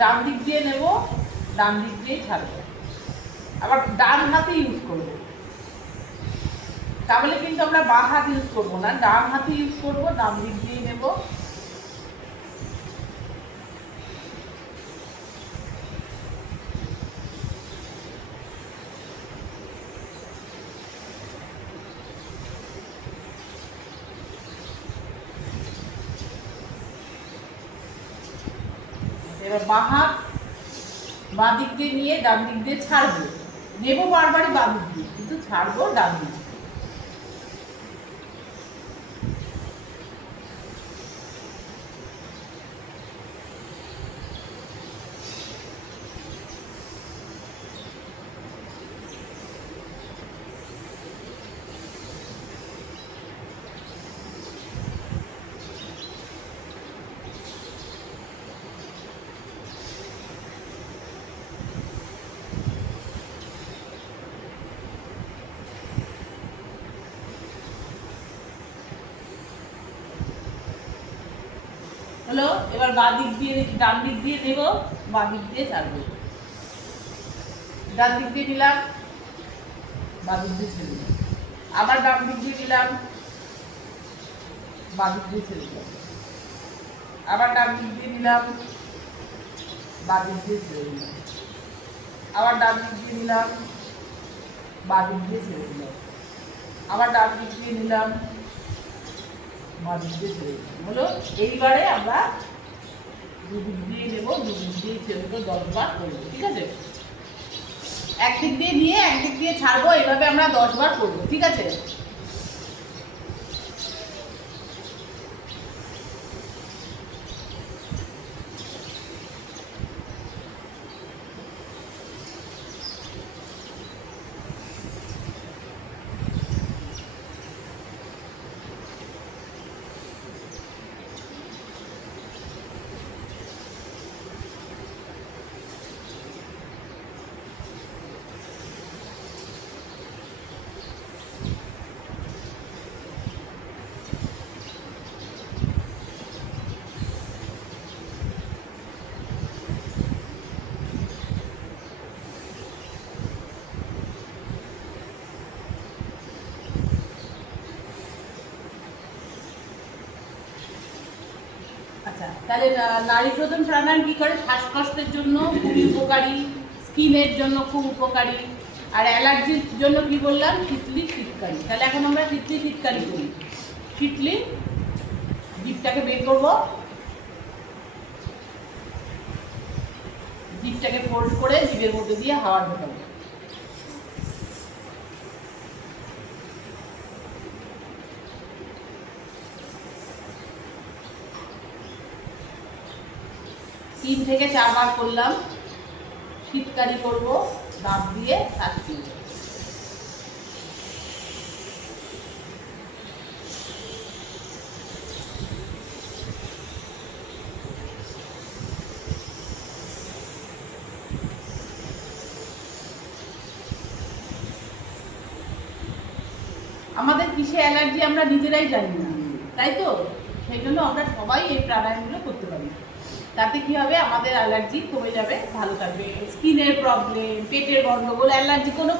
ডান দিক দিয়ে নেব, ডান দিক দিয়ে ছাড়বো। আবার ডান হাতে ইউজ করব। তাহলে কিন্তু আমরা বাঁ হাত ইউজ করব না, ডান হাতে ইউজ করব, ডান দিক দিয়ে নেব। এবার বাঁ হাত বাঁ দিক দিয়ে নিয়ে ডান দিক দিয়ে ছাড়বো নেব বারবারই বাঁ দিক দিয়ে, কিন্তু ছাড়বো ডান দিক দিয়ে। হলো এবার বাঁ দিক দিয়ে ডান দিক দিয়ে নেব বাঁ দিক দিয়ে ছাড়বো ডান দিক দিয়ে নিলাম বাঁ দিক দিয়ে ছেড়ে দিলাম আবার ডান দিক দিয়ে নিলাম বাঁ দিক দিয়ে ছেড়ে দিলাম আবার ডান দিক দিয়ে নিলাম বাঁ দিক দিয়ে ছেড়ে দিলাম আবার ডান দিক দিয়ে নিলাম বাঁ দিক দিয়ে ছেড়ে দিলাম আবার ডান দিক দিয়ে নিলাম বাঁ দিক দিয়ে ছেড়ে দিলাম হলো, এইবারে আমরা দুদিক দিয়ে নেব, দুদিক দিয়ে ছেড়ে দেবো দশবার করব, ঠিক আছে? একদিক দিয়ে নিয়ে একদিক দিয়ে ছাড়বো, এইভাবে আমরা দশবার করব, ঠিক আছে? তাহলে নারী শোধন প্রাণায়াম কি করে? শ্বাসকষ্টের জন্য খুবই উপকারী, স্কিনের জন্য খুব উপকারী, আর অ্যালার্জির জন্য কি বললাম? শীতলি শীতকারী তাহলে এখন আমরা শীতলি শীতকারী করি। শীতলি জিপটাকে বের করব। জিপটাকে ফোল্ড করে জিভের মধ্যে দিয়ে হাওয়া ঢোকাবো। তিন থেকে চারবার করলাম। শীতকারি করব, দাঁত দিয়ে তুলব আমাদের কিসে অ্যালার্জি আমরা নিজেরাই জানি না, তাই তো? সেই জন্য আমরা সবাই এই প্রাণায়ামগুলো করতে পারি তাতে কি হবে? আমাদের অ্যালার্জি কমে যাবে, ভালো থাকবে। স্কিনের প্রবলেম পেটের গন্ডগোল অ্যালার্জি কোনো